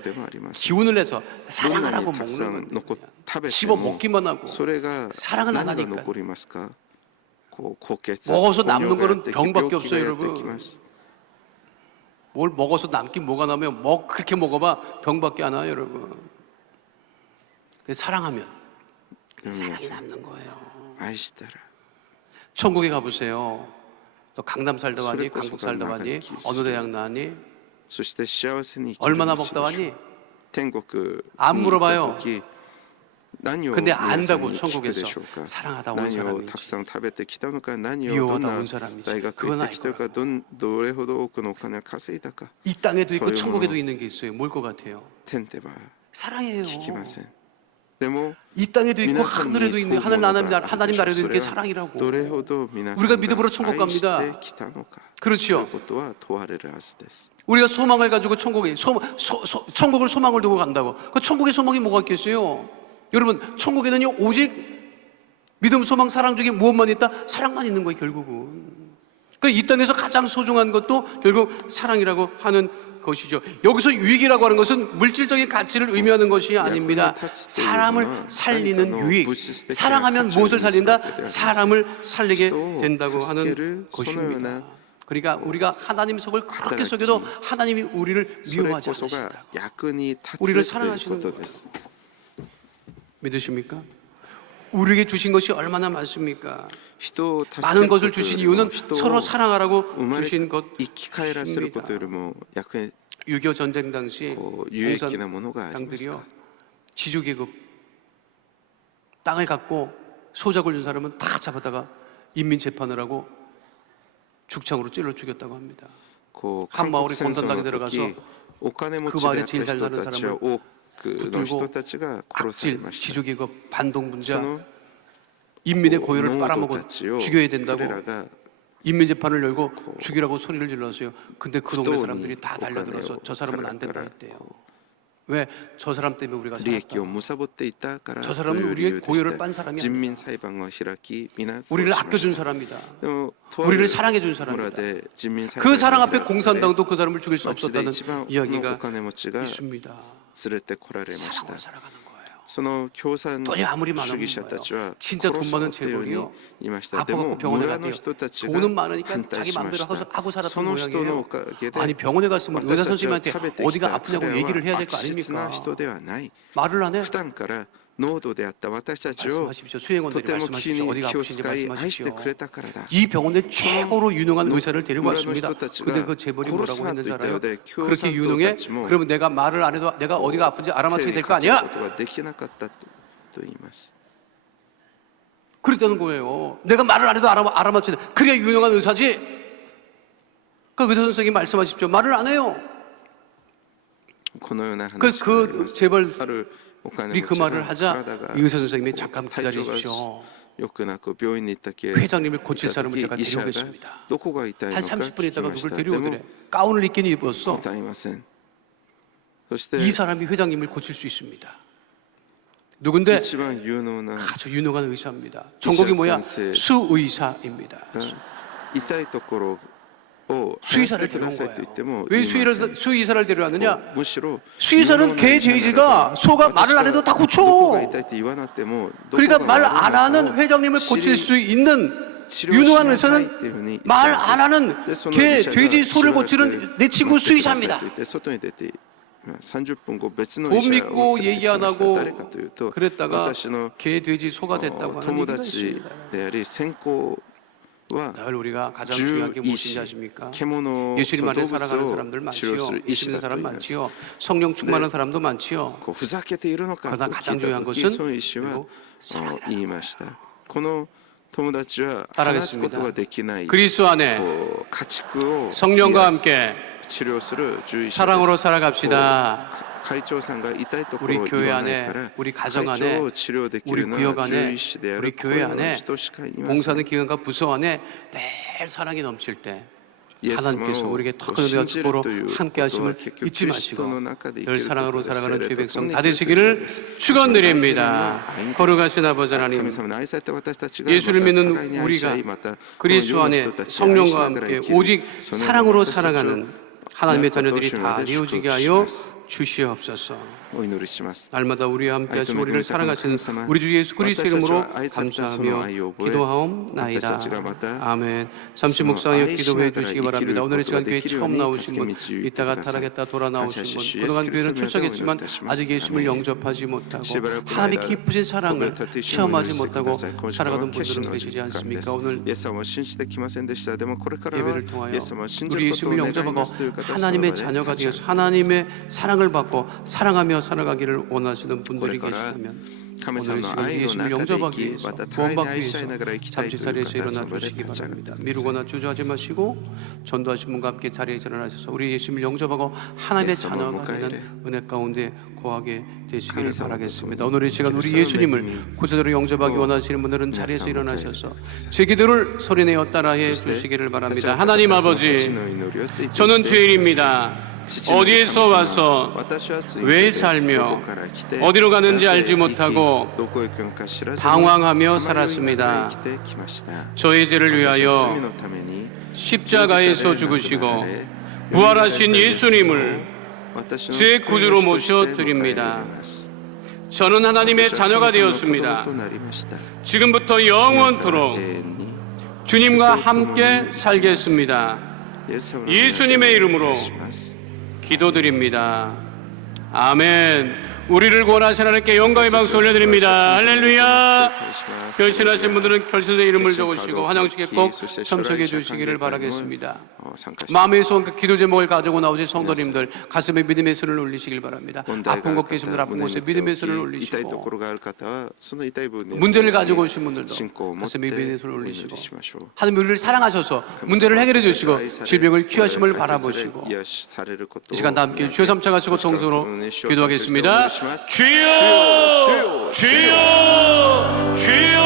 기운을 내서 사랑하라고 먹는 거예요. 집어 먹기만 하고 사랑은 안 하니까. 먹어서 남는 거는 병밖에 없어요, 여러분. 뭘 먹어서 남긴 뭐가 나면 그렇게 먹어봐 병밖에 안 와요, 여러분. 사랑하면 사랑이 남는 거예요. 천국에 가보세요. 너 강남 살다 왔니? 강북 살다 왔니? 어느 대학 나왔니? 얼마나 먹다 왔니? 안 물어봐요. 근데 안다고 천국에서 사랑하다 온 사람이지. 이어오다 온 사람이지. 그건 알고요. 이 땅에도 있고 천국에도 있는 게 있어요. 뭘 것 같아요? 사랑이에요. 이 땅에도 있고 하늘에도 있는 하나님 나라에도 있는 게 사랑이라고. 우리가 믿음으로 천국 갑니다. 그렇죠. 우리가 소망을 가지고 천국을 소망을 두고 간다고. 그 천국의 소망이 뭐가 있겠어요? 여러분, 천국에는요 오직 믿음, 소망, 사랑 중에 무엇만 있다? 사랑만 있는 거예요, 결국은. 이 땅에서 가장 소중한 것도 결국 사랑이라고 하는 것이죠. 여기서 유익이라고 하는 것은 물질적인 가치를 의미하는 것이 아닙니다. 사람을 살리는 유익. 사랑하면 무엇을 살린다? 사람을 살리게 된다고 하는 것입니다. 그러니까 우리가 하나님 속을 그렇게 속여도 하나님이 우리를 미워하지 않으신다고. 우리를 사랑하시는 거예요. 믿으십니까? 우리에게 주신 것이 얼마나 많습니까? 많은 것을 주신 이유는 서로 사랑하라고 주신 것입니다. 6.25 전쟁 당시 공산당들이요 지주계급 땅을 갖고 소작을 준 사람은 다 잡아다가 인민재판을 하고 죽창으로 찔러 죽였다고 합니다. 한 마을에 공산당이 들어가서 그 마을에 제일 잘 사는 사람을 붙들고 악질, 지주계급, 반동분자, 인민의 고요를 빨아먹어 죽여야 된다고 인민재판을 열고 죽이라고 소리를 질렀어요. 근데 그 동네 사람들이 다 달려들어서 저 사람은 안 된다 했대요. 왜? 저 사람 때문에 우리가 살았다. 저 사람은 우리의 고요를 빤 사람이 아니다. 우리를 아껴준 사람이다. 우리를 사랑해준 사람이다. 그 사랑 앞에 공산당도 그 사람을 죽일 수 없었다는 이야기가 있습니다. 사랑으로 살아가는 거예요. 돈이 아무리 많으면 뭐예요? 진짜 돈 많은 재벌이요 아파갖고 병원에 갔대요. 돈은 많으니까 자기 마음대로 하고 살았던 모양이에요. 아니 병원에 갔으면 의사 선생님한테 어디가 아프냐고 얘기를 해야 될 거 아닙니까? 말을 안 해? 말씀하십시오. 수행원들이 말씀하십시오. 어디가 아프신지 말씀하십시오. 이 병원에 최고로 유능한 의사를 데리고 왔습니다. 근데 그 재벌이 뭐라고 했는지 알아요? 그렇게 유능해? 그러면 내가 말을 안 해도 내가 어디가 아픈지 알아맞히게 될 거 아니야? 그랬다는 거예요. 내가 말을 안 해도 알아맞히게 돼. 그래야 유능한 의사지. 그 의사 선생님이 말씀하십시오. 말을 안 해요. 그 재벌 우리 그 말을 하자 의사 선생님이 잠깐 기다리십시오. 회장님을 고칠 사람을 제가 데려오겠습니다. 한 30분 있다가 누굴 데려오더래. 가운을 입긴 입었어. 이 사람이 회장님을 고칠 수 있습니다. 누군데? 一番有能な 아주 유능한 의사입니다. 전공이 뭐야? 선생. 수의사입니다. 痛いところを 수의사를 くだ 데려온 さいと言って 거예요. も 왜 言いません。 수의사를 데려왔느냐? むしろ 수의사는 개, 돼지가 소가 말을 안 해도 다 どこ 고쳐. が痛いって言わなくても 그러니까 말 안 하는 회장님을 고칠 수 있는 유능한 의사는 말 안 하는 개, 돼지, 소를 고치는 내 친구 수의사입니다. 外に出て30分後別の 못 医者 믿고 を連れて 얘기 き 안 ました。 하고 誰かというと 그랬다가 私の 개, 돼지, 소가 됐다고 하는 友 얘기가 達 있습니다. であり先行は 늘 우리가 가장 중요한 게 獣医 무엇인지 師 아십니까? 獣 예수님 動 안에 物 살아가는 を 사람들 治療 많지요. する医師 예수 믿는 だと 사람 言います 많지요. 성령 충만한 사람도 많지요. こうふざけているのかと 그러나 聞 가장 いた 중요한 時 것은 その医師は 그리고 사랑이라는 言いました。この友達は 따라하겠습니다. 話すことができない 그리스도 안에 こう家畜を 성령과 癒す 함께 治療する獣医師です。 사랑으로 살아갑시다. 会長さんが痛いところ 우리 を 교회 言わない 안에 から 우리 会 가정 長 안에 を治療でき 우리 るの 구역 は獣 안에 医師であ 우리 るこ 교회 の 안에 人しかいません。 봉사하는 기관과 부서 안에 늘 사랑이 넘칠 때 イエス様 하나님께서 を 우리에게 こ 더 う 은혜와 信じる 축복으로 ということ 함께 は 하심을 結局 잊지 キリスト 마시고 の中で生き 늘 る 사랑으로 ことが 살아가는 聖霊 주의 と共 백성 に 다 生きるということ 되시기를 です。 축원드립니다. 거룩하신 아버지 神 하나님 様の愛された私たちが 예수를 また 믿는 互いに愛し合い 우리가 また 그리스도 この世 안에 の人たちを愛し 성령과 ながら 함께 生きる 오직 そのような 사랑으로 私たちを 살아가는 하나님의 자녀들이 다 나라도 되어지게 축복하시옵소서. 하여 주시옵소서. お祈りします。 날마다 우리와 함께 하시고 우리를 사랑하시는 하나님, 우리 주 예수 그리스도 이름으로 아이사와 감사하며 아이오보에 기도하옵나이다.私たちがまた 아멘. 잠시 묵상하여 기도해 주시기 바랍니다. 오늘 이 시간 교회 이기를 처음 나오신 분, 가슴이 이따가 주의 타락했다 돌아 나오신 감사시 분, 주의 그동안 예수 교회는 그리스도의 출석했지만 이름으로 아직 예수님을 아멘. 영접하지 못하고 시바라 하나님의 구나이다. 기쁘신 사랑을 고백할 체험하지 때 못하고 시간을 살아가던 쓰고 분들은 계시는 계시지 않습니까? 가운데서 오늘 イエス様を信じてきませんでした。でもこれからは 예배를 통하여 イエス様を信じ 우리 ることを 예수님을 願い 영접하고 ますという方 하나님의 その場で 자녀가 立ち上が 되어서 ります。 하나님의 사랑을 받고 사랑하며 살아가기를 원하시는 분들이 これから 계시다면 神様 오늘 이 の 시간 愛の 예수님을 中で生 영접하기 き 위해서 また互いに 구원받기 愛し合い 위해서 ながら生きたい 잠시 という 자리에서 方そ 일어나 の場で 주시기 立ち上がって 바랍니다. ください。 미루거나 주저하지 마시고 전도하신 분과 함께 자리에서 일어나셔서 우리 예수님을 영접하고 하나님의 예수님을 자녀가 목가이래. 되는 은혜 가운데 거하게 되시기를 감사합니다. 바라겠습니다. 오늘 이 시간 우리 예수님의 예수님을 이름이 구세주로 영접하기 또 원하시는 분들은 자리에서 예수님을 일어나셔서 목가이래. 제 기도를 소리내어 따라해 주시기를 바랍니다. 하나님 아버지, 저는 죄인입니다. 어디에서 와서 왜 살며 어디로 가는지 알지 못하고 방황하며 살았습니다. 저의 죄를 위하여 십자가에서 죽으시고 부활하신 예수님을 제 구주로 모셔드립니다. 저는 하나님의 자녀가 되었습니다. 지금부터 영원토록 주님과 함께 살겠습니다. 예수님의 이름으로 기도드립니다. 아멘. 우리를 구원하신 하나님께 영광의 박수 올려드립니다. 할렐루야. 결신하신 분들은 결신의 이름을 적으시고 환영식에 꼭 참석해 주시기를 바라겠습니다. 마음의 소원 그 기도 제목을 가지고 나오신 성도님들 가슴에 믿음의 손을 올리시길 바랍니다. 아픈 곳 계신 분들 아픈 곳에 믿음의 손을 올리시고 문제를 가지고 오신 분들도 가슴에 믿음의 손을 올리시고 하나님 우리를 사랑하셔서 문제를 해결해 주시고 질병을 취하심을 바라보시고 이 시간 다 함께 주여 삼창하시고 성소로 기도하겠습니다. 주여 주여 주여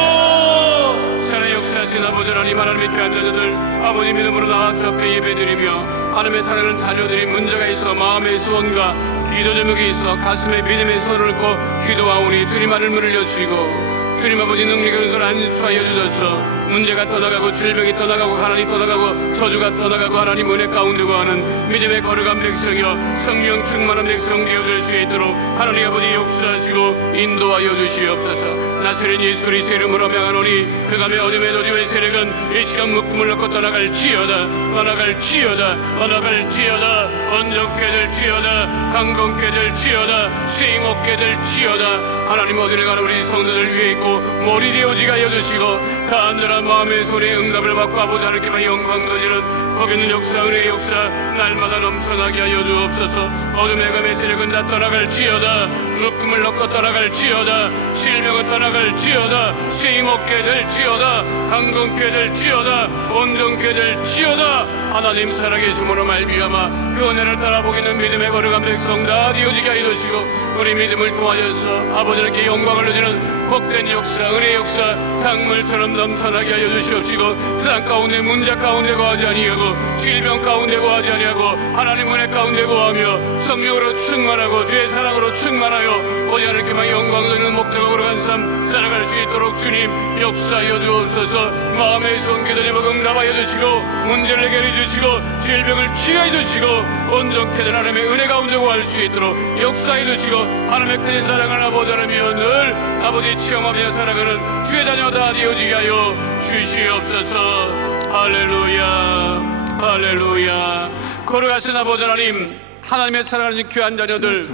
사랑의 역사하신 아버지 하나님 하나님의 귀한 자녀들 아버지 믿음으로 나와 주 앞에 예배드리며 하나님의 사랑하는 자녀들이 문제가 있어 마음의 소원과 기도 제목이 있어 가슴에 믿음의 손을 얹고 기도하오니 주님 하늘문을 여시고 주님 아버지 능력을 안수하여 주셔서 문제가 떠나가고 질병이 떠나가고 하나님 떠나가고 저주가 떠나가고 하나님 은혜 가운데 거하는 믿음의 거룩한 백성이여 성령 충만한 백성 되어줄 수 있도록 하나님 아버지 역사하시고 인도하여 주시옵소서. 나사렛 예수 그리스도의 이름으로 명하노니 그감의 어둠의 도주의 세력은 이 시간 묶음을 놓고 떠나갈지어다 떠나갈지어다 떠나갈지어다 온전케 될지어다 강건케 될지어다 수행없게 될지어다. 하나님 어디에 가는 우리 성도들 위해 있고 머리 되어지게 하여 주시고 간절한 마음의 소리에 응답을 받고 아버지 하나님께만 영광 돌리는 거기 있는 역사 은혜의 역사 날마다 넘쳐나게 하여 주옵소서. 어둠의 감의 세력은 다 떠나갈지어다 묶음을 놓고 떠나갈지어다 질병은 떠나갈지어다 수임 없게 될지어다 강건케 될지어다 온전케 될지어다. 하나님 살아계심으로 말미암아 그 은혜를 따라보기는 믿음의 거룩한 백성 다 되어지게 하여 주시고 우리 믿음을 도와줘서 아버지께 영광을 누리는 복된 역사 은혜의 역사 강물처럼 넘쳐나게 하여 주시옵시고 세상 가운데 문제 가운데 거하지 아니하고 질병 가운데 거하지 아니하고 하나님 은혜 가운데 거하며 성령으로 충만하고 주의 사랑으로 충만하여 오직 하나님께만 영광 돌리는 목적으로 걸어간 삶 살아갈 수 있도록 주님 역사하여 주옵소서. 마음의 손기도님 응답하여 주시고 문제를 해결해 주시고 질병을 치유해 주시고 온전케 된 하나님의 은혜 가운데 구할 수 있도록 역사해 주시고 하나님의 큰 사랑을 아버지 하나며 늘 아버지 체험하며 살아가는 주의 자녀 다 되어지게 하여 주시옵소서. 할렐루야 할렐루야. 걸어가신 아버지 하나님, 하나님의 사랑하는 귀한 자녀들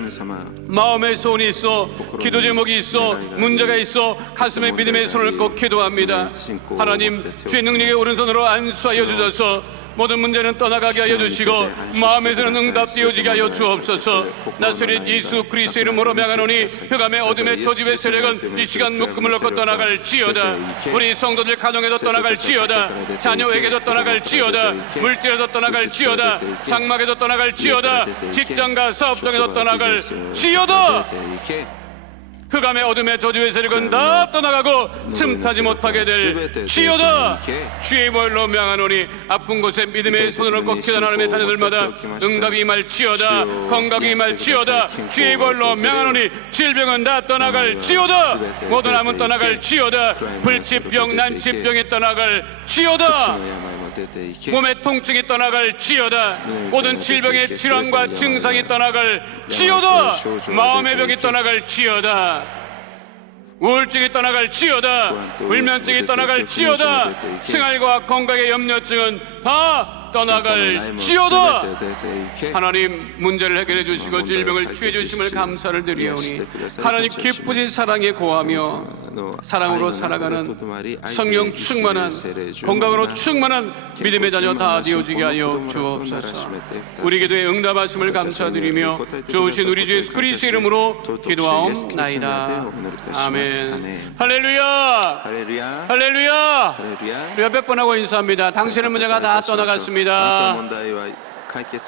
마음의 소원이 있어 기도 제목이 있어 문제가 있어 가슴에 믿음의 손을 꼭 기도합니다. 하나님 주의 능력의 오른손으로 안수하여 주셔서 모든 문제는 떠나가게 하여 주시고 마음에서는 응답되어지게 하여 주옵소서. 나사렛 예수 그리스도의 이름으로 명하노니 흑암의 어둠의 저주의 세력은 이 시간 묶음을 놓고 떠나갈지어다. 우리 성도들 가정에도 떠나갈지어다. 자녀에게도 떠나갈지어다. 물질에도 떠나갈지어다. 장막에도 떠나갈지어다. 직장과 사업장에도 떠나갈지어다. 흑암의 어둠의 저주의 세력은 다 떠나가고 틈타지 못하게 될 지어다. 주의 보혈로 명하노니 아픈 곳에 믿음의 손으로 꼭 기도하는 하나님의 자녀들마다 응답이 임할지어다. 건강이 임할지어다. 주의 보혈로 명하노니 질병은 다 떠나갈지어다. 모든 암은 떠나갈지어다. 불치병 난치병이 떠나갈지어다. 몸의 통증이 떠나갈지어다. 모든 질병의 질환과 증상이 떠나갈지어다. 마음의 병이 떠나갈지어다. 우울증이 떠나갈지어다. 불면증이 떠나갈지어다. 생활과 건강의 염려증은 다 떠나갈지어다. 하나님 문제를 해결해 주시고 질병을 치유해 주심을 감사를 드리오니 하나님 기쁘신 사랑에 고하며 사랑으로 살아가는 성령 충만한 건강으로 충만한 믿음의 자녀 다 되어지게 하여 주옵소서. 우리 기도에 응답하심을 감사드리며 좋으신 우리 주 예수 그리스도의 이름으로 기도하옵나이다. 아멘. 할렐루야 할렐루야. 우리가 몇 번 하고 인사합니다. 당신의 문제가 다 떠나갔습니다.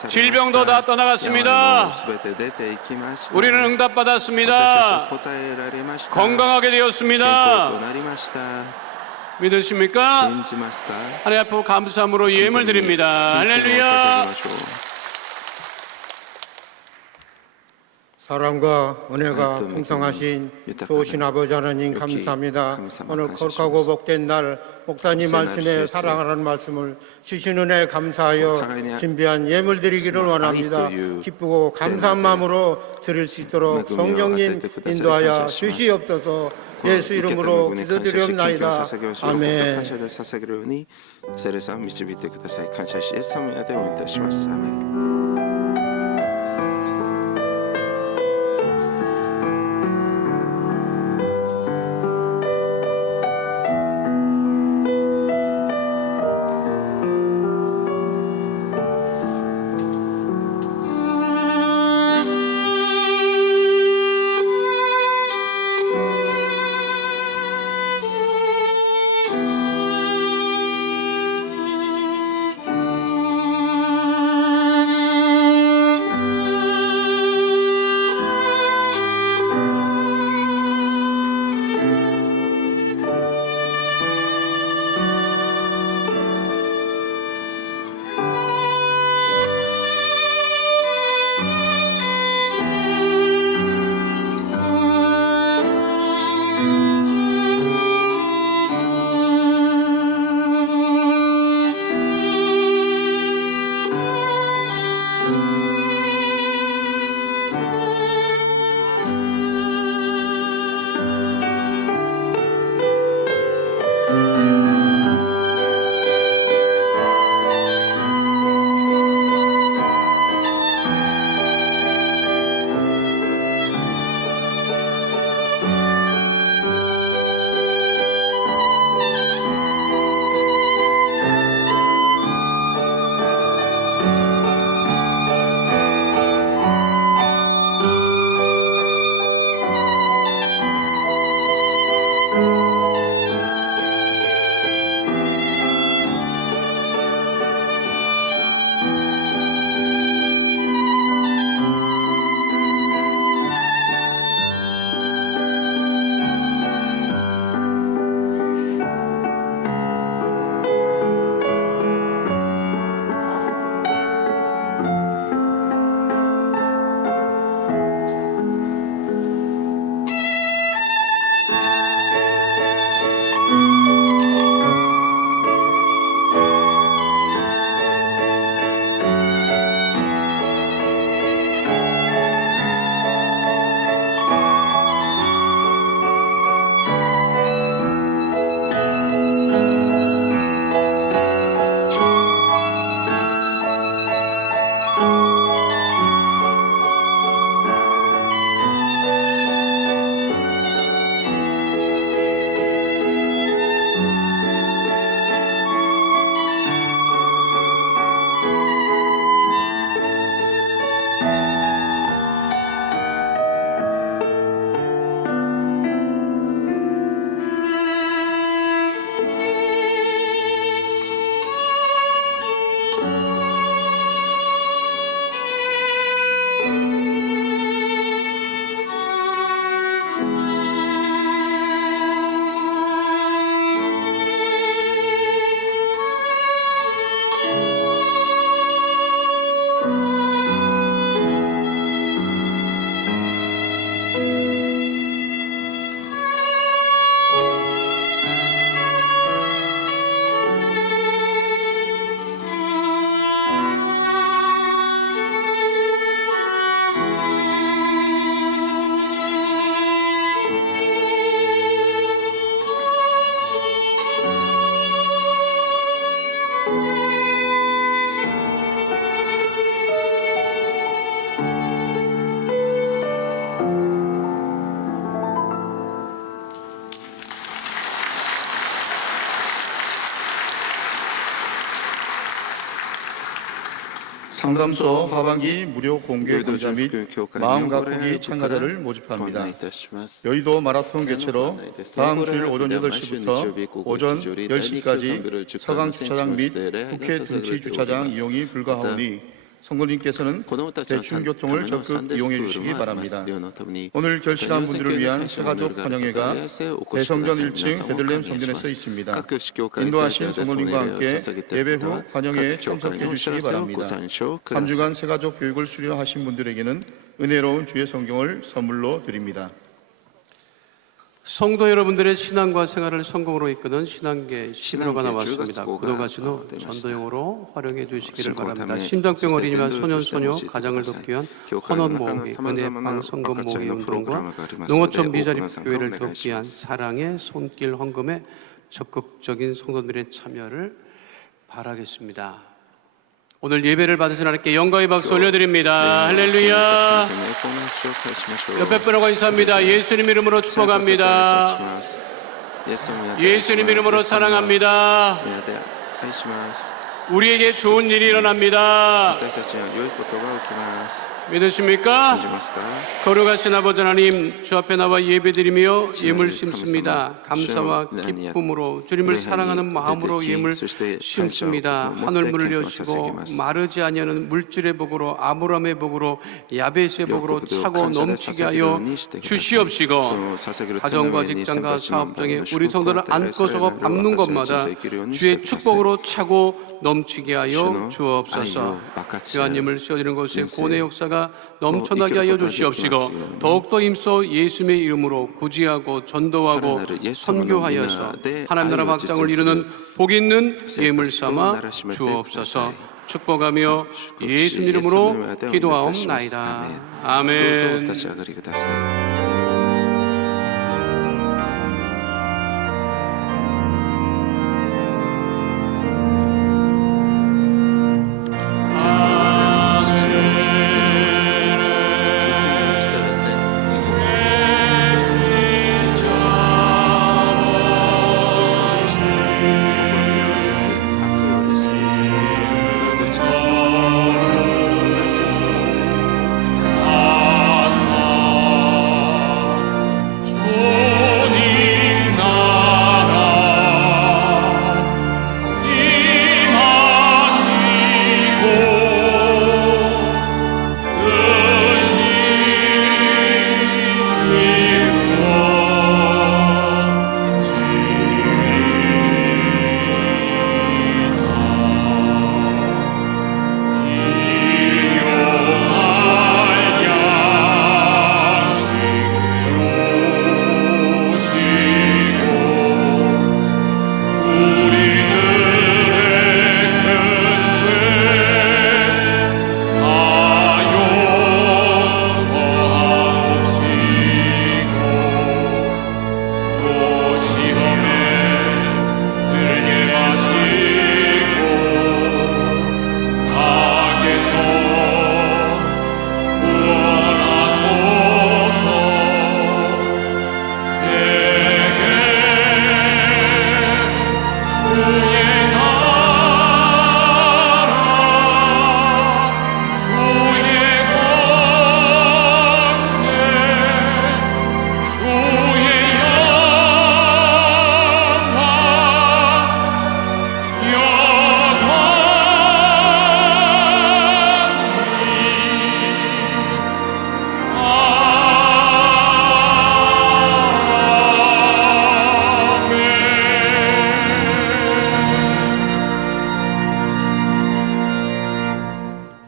질병도 다 떠나갔습니다. 우리는 응답받았습니다. 건강하게 되었습니다. 믿으십니까? 하나님 앞에 감사함으로 예물 드립니다. 할렐루야. 사랑과 은혜가 풍성하신 좋으신 아버지 하나님 감사합니다. 오늘 거룩하고 복된 날 목사님 말씀에 사랑하라는 말씀을 주신 은혜 감사하여 준비한 예물 드리기를 원합니다. 기쁘고 감사한 마음으로 드릴 수 있도록 성령님 인도하여 주시옵소서. 예수 이름으로 기도드리옵나이다. 아멘. 상담소 하반기 무료 공개 ヨイド 강좌 重 및 複教会 마음 日本語礼 가꾸기 拝時から 참가자를 ご案 모집합니다. 内いたします。 여의도 마라톤 개최로 ご案内です。 다음 주일 これ 오전 では毎週日曜日 8시부터 午後 오전 1時より第二教会ビル 10시까지 10 서강 回の 주차장 및 礼拝が 국회 捧げられ 등치 ており 주차장 ます。 이용이 また 불가하오니 성도님께서는 子どもたちのた 대중교통을 めのサ 적극 ンデースク 이용해 ール 주시기 もあります。 바랍니다. 寮のために 오늘 결실한 분들을 위한 세가족 환영회가 대성전 1층 베들레헴 성전에 서 있습니다. 各市教会 인도하신 でお 성도님과 礼を 함께 捧げてい 예배 る方 후 は 환영회에 各教会 참석해 のお知 주시기 らせを 바랍니다. ご参照ください。 3주간 세가족 교육을 수료하신 분들에게는 은혜로운 주의 성경을 선물로 드립니다. 성도 여러분들의 신앙과 생활을 성공으로 이끄는 신앙계 신로가 신앙계 나왔습니다. 주가지고가 구독하신 후 되었습니다. 전도용으로 활용해 주시기를 신고 바랍니다. 다음에 심장병 어린이와 시스템 소년 소녀 밴드 가장을 시스템 돕기 위한 교회 헌원の中の 모으기, 様 은혜 々な 방송금 赤ちゃん 모으기 のプログラ 운동과 ムがありますので 농어촌 多く 미자립 の参加 교회를 をお願い 돕기 し 위한 ます。 사랑의 손길 헌금에 적극적인 성도들의 참여를 바라겠습니다. 오늘 예배를 받으신 하나님께 영광의 박수 올려드립니다. 할렐루야. 옆에 분하고 인사합니다. 예수님 이름으로 축복합니다. 예수님 이름으로 사랑합니다. 우리에게 좋은 일이 일어납니다. 믿으십니까? 거룩하신 아버지 하나님, 주 앞에 나와 예배드리며 예물 심습니다. 감사와 기쁨으로 주님을 사랑하는 마음으로 예물 심습니다. 하늘문을 여시고 마르지 아니하는 물질의 복으로 아브라함의 복으로 야베스의 복으로 차고 넘치게 하여 주시옵시고 가정과 직장과 사업 중에 우리 성도를 안고서고 밟는 것마다 주의 축복으로 차고 넘치게 하여 주옵소서. 주하님을 씌워드리는 곳에 고뇌 역사가 넘쳐나게 하여 주시옵시고 더욱더 힘써 예수님의 이름으로 구제하고 전도하고 선교하여서 하나님 나라 확장을 이루는 복 있는 예물 삼아 주옵소서. 축복하며 예수님 이름으로 기도하옵나이다. 아멘.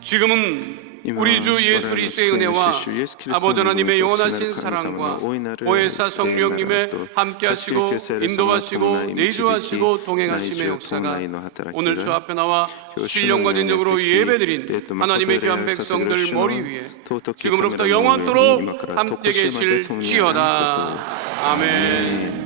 지금은 우리 주 예수 그리스도의 은혜와 아버지 하나님의 영원하신 사랑과 보혜사 성령님의 함께하시고 인도하시고 내주하시고 동행하심의 역사가 오늘 주 앞에 나와 신령과 진정으로 예배드린 하나님의 귀한 백성들 머리 위에 지금으로부터 영원토록 함께 계실지어다. 아멘.